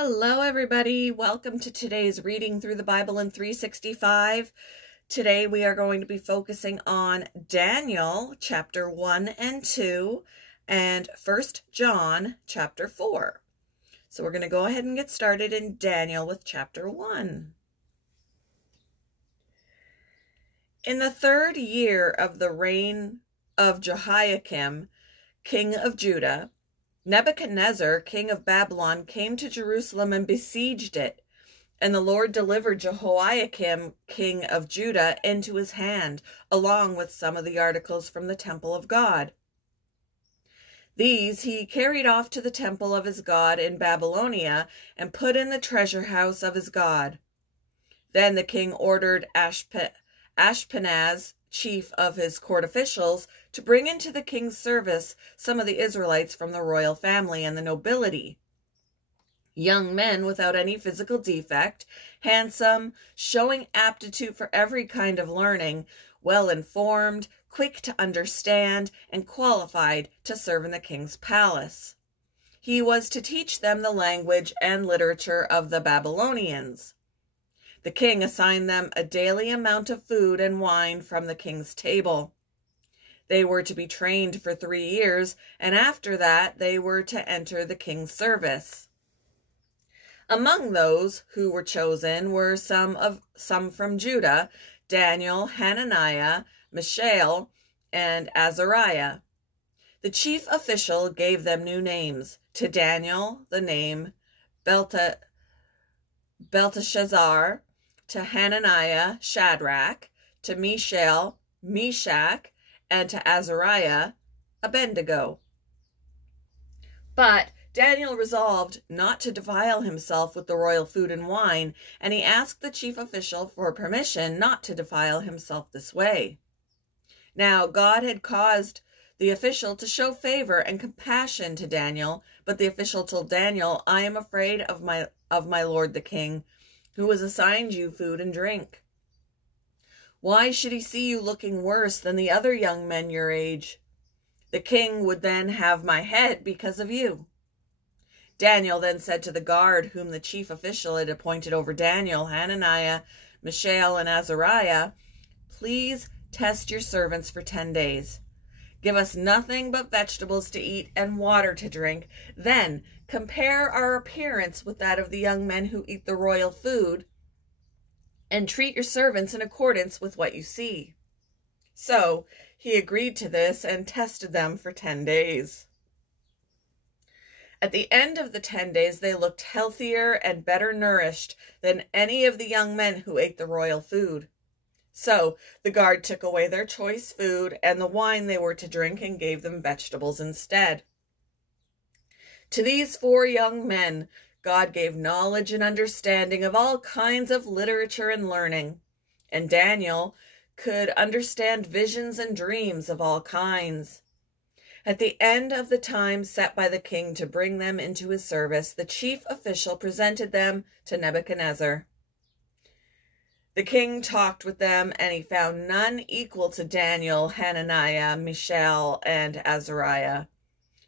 Hello, everybody. Welcome to today's reading through the Bible in 365. Today we are going to be focusing on Daniel chapter 1 and 2 and 1 John chapter 4. So we're going to go ahead and get started in Daniel with chapter 1. In the 3rd year of the reign of Jehoiakim, king of Judah, Nebuchadnezzar, king of Babylon, came to Jerusalem and besieged it, and the Lord delivered Jehoiakim, king of Judah, into his hand, along with some of the articles from the temple of God. These he carried off to the temple of his God in Babylonia and put in the treasure house of his God. Then the king ordered Ashpenaz, chief of his court officials, to bring into the king's service some of the Israelites from the royal family and the nobility. Young men without any physical defect, handsome, showing aptitude for every kind of learning, well-informed, quick to understand, and qualified to serve in the king's palace. He was to teach them the language and literature of the Babylonians. The king assigned them a daily amount of food and wine from the king's table. They were to be trained for 3 years, and after that they were to enter the king's service. Among those who were chosen were some from Judah: Daniel, Hananiah, Mishael, and Azariah. The chief official gave them new names. To Daniel, the name Belteshazzar; to Hananiah, Shadrach; to Mishael, Meshach; and to Azariah, Abednego. But Daniel resolved not to defile himself with the royal food and wine, and he asked the chief official for permission not to defile himself this way. Now God had caused the official to show favor and compassion to Daniel, but the official told Daniel, "I am afraid of my lord the king, who has assigned you food and drink. Why should he see you looking worse than the other young men your age? The king would then have my head because of you." Daniel then said to the guard whom the chief official had appointed over Daniel, Hananiah, Mishael, and Azariah, "Please test your servants for 10 days. Give us nothing but vegetables to eat and water to drink. Then compare our appearance with that of the young men who eat the royal food, and treat your servants in accordance with what you see." So he agreed to this and tested them for 10 days. At the end of the 10 days, they looked healthier and better nourished than any of the young men who ate the royal food. So the guard took away their choice food and the wine they were to drink and gave them vegetables instead. To these 4 young men, God gave knowledge and understanding of all kinds of literature and learning, and Daniel could understand visions and dreams of all kinds. At the end of the time set by the king to bring them into his service, the chief official presented them to Nebuchadnezzar. The king talked with them, and he found none equal to Daniel, Hananiah, Mishael, and Azariah.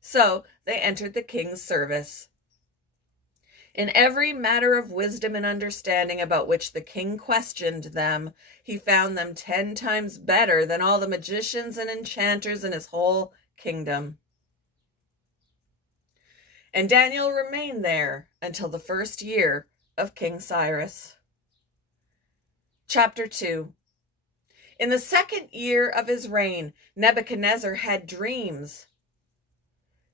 So they entered the king's service. In every matter of wisdom and understanding about which the king questioned them, he found them 10 times better than all the magicians and enchanters in his whole kingdom. And Daniel remained there until the 1st year of King Cyrus. Chapter 2. In the 2nd year of his reign, Nebuchadnezzar had dreams.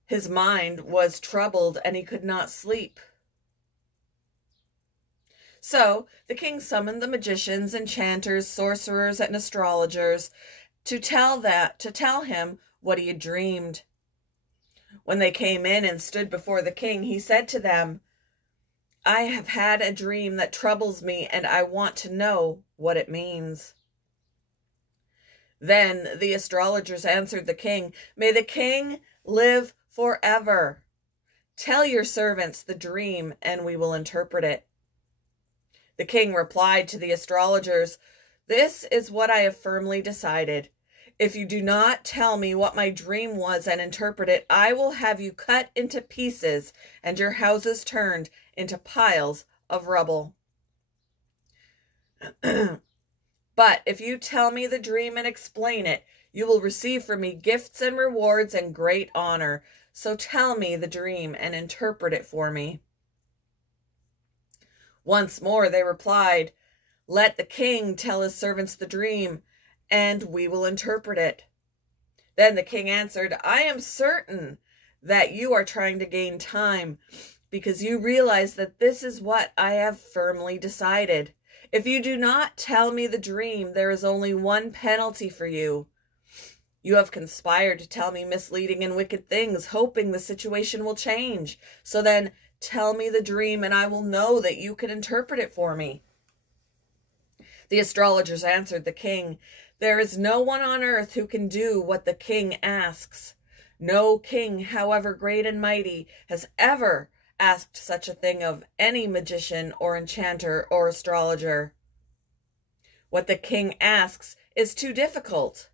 His mind was troubled, and he could not sleep. So the king summoned the magicians, enchanters, sorcerers, and astrologers to tell him what he had dreamed. When they came in and stood before the king, he said to them, "I have had a dream that troubles me, and I want to know what it means." Then the astrologers answered the king, "May the king live forever. Tell your servants the dream, and we will interpret it." The king replied to the astrologers, "This is what I have firmly decided. If you do not tell me what my dream was and interpret it, I will have you cut into pieces and your houses turned into piles of rubble. But if you tell me the dream and explain it, you will receive from me gifts and rewards and great honor. So tell me the dream and interpret it for me." Once more they replied, "Let the king tell his servants the dream, and we will interpret it." Then the king answered, "I am certain that you are trying to gain time, because you realize that this is what I have firmly decided. If you do not tell me the dream, there is only one penalty for you. You have conspired to tell me misleading and wicked things, hoping the situation will change. So then tell me the dream, and I will know that you can interpret it for me." The astrologers answered the king, "There is no one on earth who can do what the king asks. No king, however great and mighty, has ever asked such a thing of any magician or enchanter or astrologer. What the king asks is too difficult.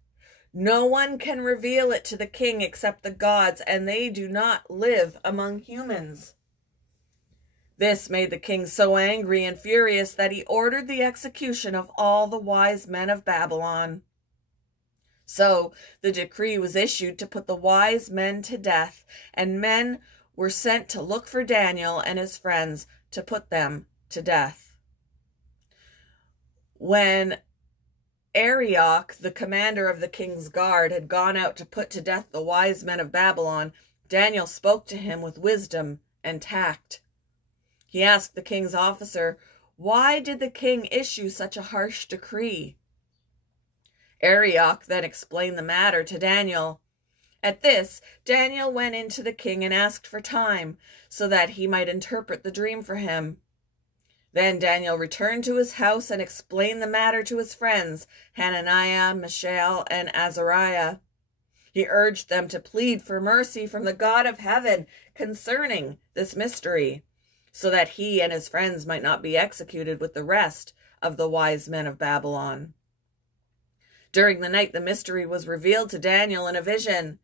No one can reveal it to the king except the gods, and they do not live among humans." This made the king so angry and furious that he ordered the execution of all the wise men of Babylon. So the decree was issued to put the wise men to death, and men were sent to look for Daniel and his friends to put them to death. When Arioch, the commander of the king's guard, had gone out to put to death the wise men of Babylon, Daniel spoke to him with wisdom and tact. He asked the king's officer, "Why did the king issue such a harsh decree?" Arioch then explained the matter to Daniel. At this, Daniel went in to the king and asked for time, so that he might interpret the dream for him. Then Daniel returned to his house and explained the matter to his friends, Hananiah, Mishael, and Azariah. He urged them to plead for mercy from the God of heaven concerning this mystery, so that he and his friends might not be executed with the rest of the wise men of Babylon. During the night, the mystery was revealed to Daniel in a vision.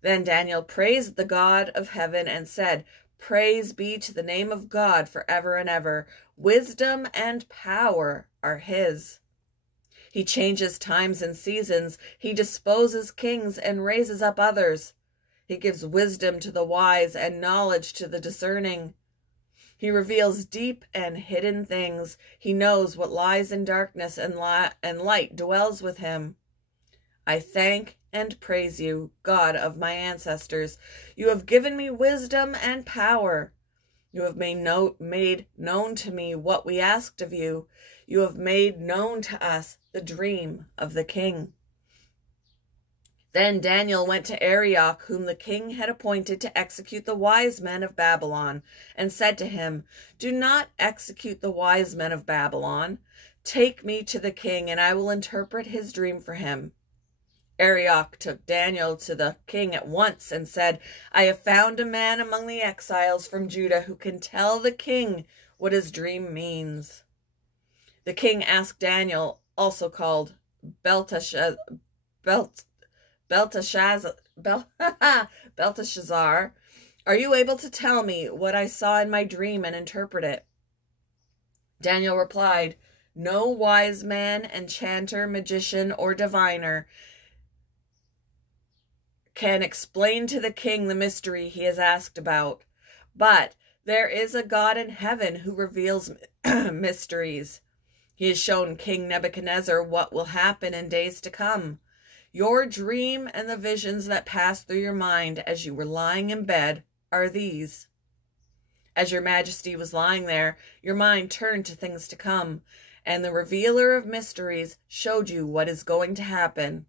Then Daniel praised the God of heaven and said, "Praise be to the name of God forever and ever. Wisdom and power are his. He changes times and seasons. He disposes kings and raises up others. He gives wisdom to the wise and knowledge to the discerning. He reveals deep and hidden things. He knows what lies in darkness, and light dwells with him. I thank and praise you, God of my ancestors. You have given me wisdom and power. You have made known to me what we asked of you. You have made known to us the dream of the king." Then Daniel went to Arioch, whom the king had appointed to execute the wise men of Babylon, and said to him, "Do not execute the wise men of Babylon. Take me to the king, and I will interpret his dream for him." Arioch took Daniel to the king at once and said, "I have found a man among the exiles from Judah who can tell the king what his dream means." The king asked Daniel, also called Belteshazzar, "Are you able to tell me what I saw in my dream and interpret it?" Daniel replied, "No wise man, enchanter, magician, or diviner can explain to the king the mystery he has asked about. But there is a God in heaven who reveals mysteries. He has shown King Nebuchadnezzar what will happen in days to come. Your dream and the visions that passed through your mind as you were lying in bed are these. As your majesty was lying there, your mind turned to things to come, and the revealer of mysteries showed you what is going to happen.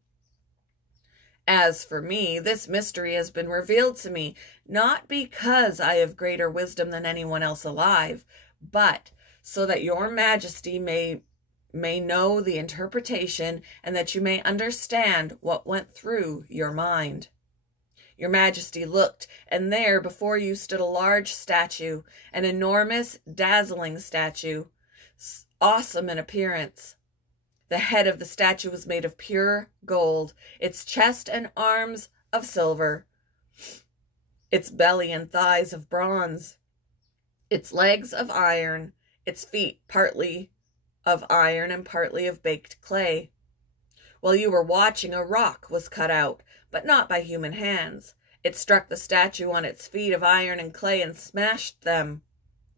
As for me, this mystery has been revealed to me, not because I have greater wisdom than anyone else alive, but so that your majesty may know the interpretation, and that you may understand what went through your mind. Your majesty looked, and there before you stood a large statue, an enormous, dazzling statue, awesome in appearance. The head of the statue was made of pure gold, its chest and arms of silver, its belly and thighs of bronze, its legs of iron, its feet partly of iron and partly of baked clay. While you were watching, a rock was cut out, but not by human hands. It struck the statue on its feet of iron and clay and smashed them.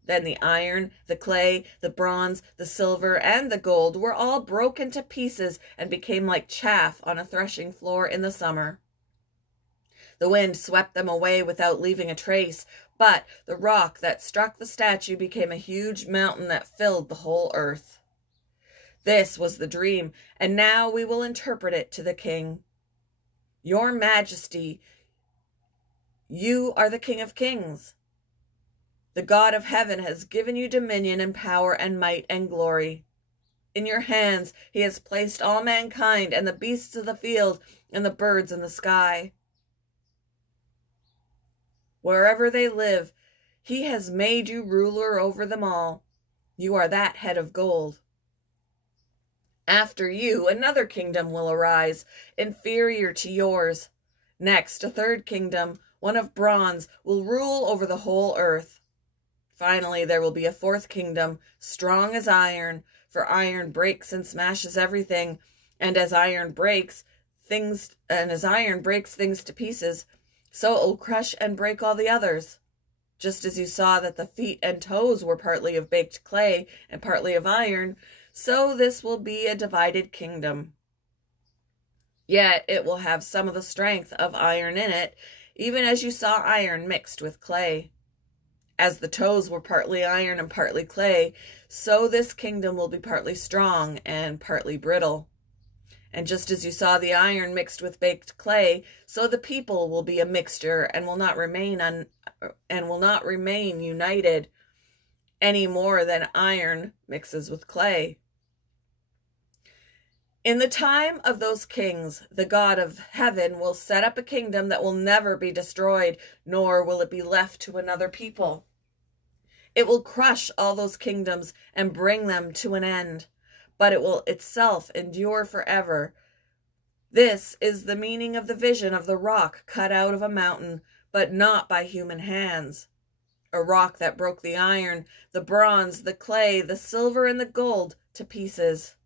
Then the iron, the clay, the bronze, the silver, and the gold were all broken to pieces and became like chaff on a threshing floor in the summer. The wind swept them away without leaving a trace, but the rock that struck the statue became a huge mountain that filled the whole earth. This was the dream, and now we will interpret it to the king. Your Majesty, you are the King of Kings. The God of heaven has given you dominion and power and might and glory. In your hands he has placed all mankind and the beasts of the field and the birds in the sky. Wherever they live, he has made you ruler over them all. You are that head of gold. After you, another kingdom will arise, inferior to yours. Next, a third kingdom, one of bronze, will rule over the whole earth. Finally, there will be a fourth kingdom, strong as iron, for iron breaks and smashes everything, and as iron breaks things to pieces, so it will crush and break all the others. Just as you saw that the feet and toes were partly of baked clay and partly of iron, so this will be a divided kingdom. Yet it will have some of the strength of iron in it, even as you saw iron mixed with clay. As the toes were partly iron and partly clay, so this kingdom will be partly strong and partly brittle. And just as you saw the iron mixed with baked clay, so the people will be a mixture and will not remain united any more than iron mixes with clay. In the time of those kings, the God of heaven will set up a kingdom that will never be destroyed, nor will it be left to another people. It will crush all those kingdoms and bring them to an end, but it will itself endure forever. This is the meaning of the vision of the rock cut out of a mountain, but not by human hands. A rock that broke the iron, the bronze, the clay, the silver, and the gold to pieces.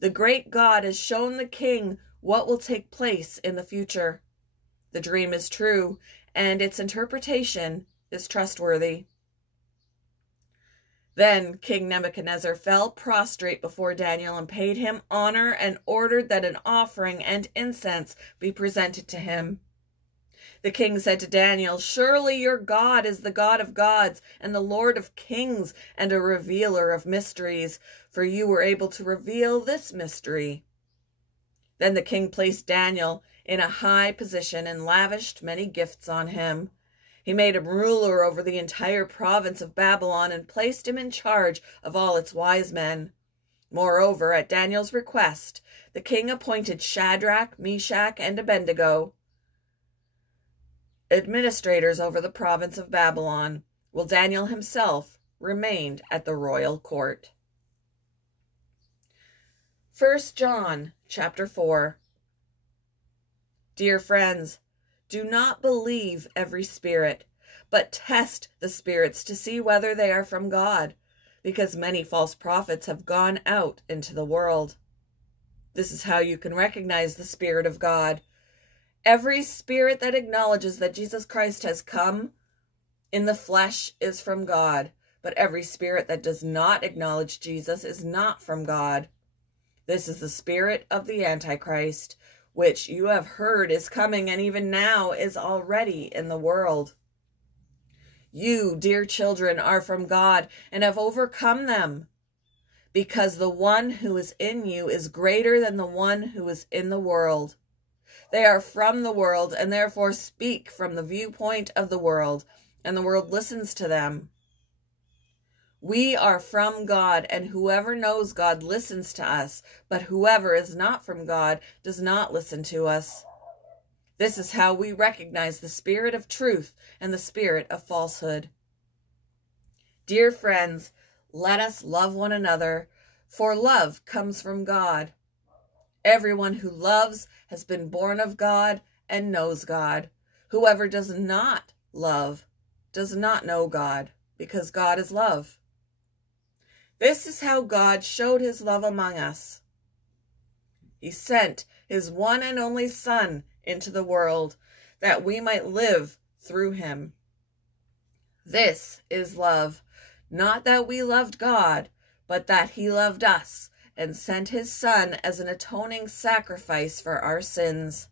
The great God has shown the king what will take place in the future. The dream is true, and its interpretation is trustworthy. Then King Nebuchadnezzar fell prostrate before Daniel and paid him honor and ordered that an offering and incense be presented to him. The king said to Daniel, "Surely your God is the God of gods and the Lord of kings and a revealer of mysteries, for you were able to reveal this mystery." Then the king placed Daniel in a high position and lavished many gifts on him. He made him ruler over the entire province of Babylon and placed him in charge of all its wise men. Moreover, at Daniel's request, the king appointed Shadrach, Meshach, and Abednego administrators over the province of Babylon, while Daniel himself remained at the royal court. 1 John chapter 4. Dear friends, do not believe every spirit, but test the spirits to see whether they are from God, because many false prophets have gone out into the world. This is how you can recognize the Spirit of God. Every spirit that acknowledges that Jesus Christ has come in the flesh is from God, but every spirit that does not acknowledge Jesus is not from God. This is the spirit of the Antichrist, which you have heard is coming and even now is already in the world. You, dear children, are from God and have overcome them, because the one who is in you is greater than the one who is in the world. They are from the world and therefore speak from the viewpoint of the world, and the world listens to them. We are from God, and whoever knows God listens to us, but whoever is not from God does not listen to us. This is how we recognize the spirit of truth and the spirit of falsehood. Dear friends, let us love one another, for love comes from God. Everyone who loves has been born of God and knows God. Whoever does not love does not know God, because God is love. This is how God showed his love among us. He sent his one and only Son into the world, that we might live through him. This is love, not that we loved God, but that he loved us and sent his Son as an atoning sacrifice for our sins.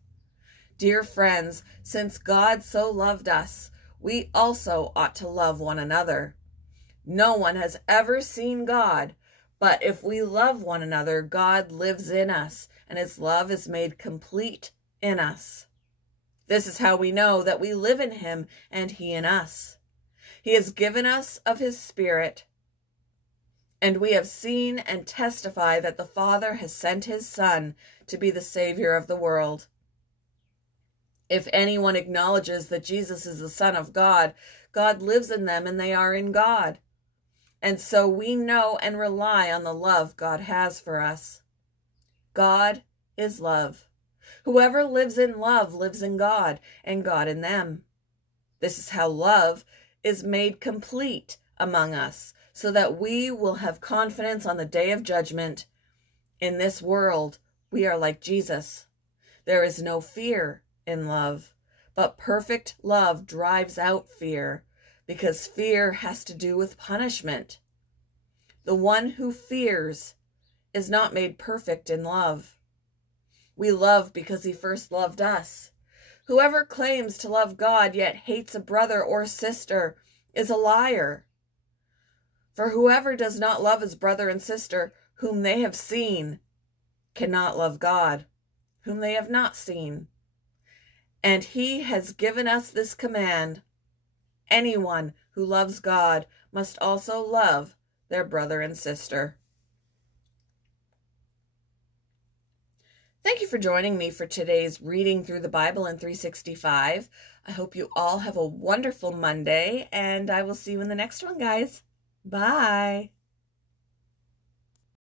Dear friends, since God so loved us, we also ought to love one another. No one has ever seen God, but if we love one another, God lives in us, and his love is made complete in us. This is how we know that we live in him and he in us. He has given us of his Spirit, and we have seen and testify that the Father has sent his Son to be the Savior of the world. If anyone acknowledges that Jesus is the Son of God, God lives in them and they are in God. And so we know and rely on the love God has for us. God is love. Whoever lives in love lives in God, and God in them. This is how love is made complete among us, so that we will have confidence on the day of judgment. In this world, we are like Jesus. There is no fear in love, but perfect love drives out fear, because fear has to do with punishment. The one who fears is not made perfect in love. We love because he first loved us. Whoever claims to love God yet hates a brother or sister is a liar. For whoever does not love his brother and sister whom they have seen cannot love God, whom they have not seen. And he has given us this command: anyone who loves God must also love their brother and sister. Thank you for joining me for today's reading through the Bible in 365. I hope you all have a wonderful Monday, and I will see you in the next one, guys. Bye.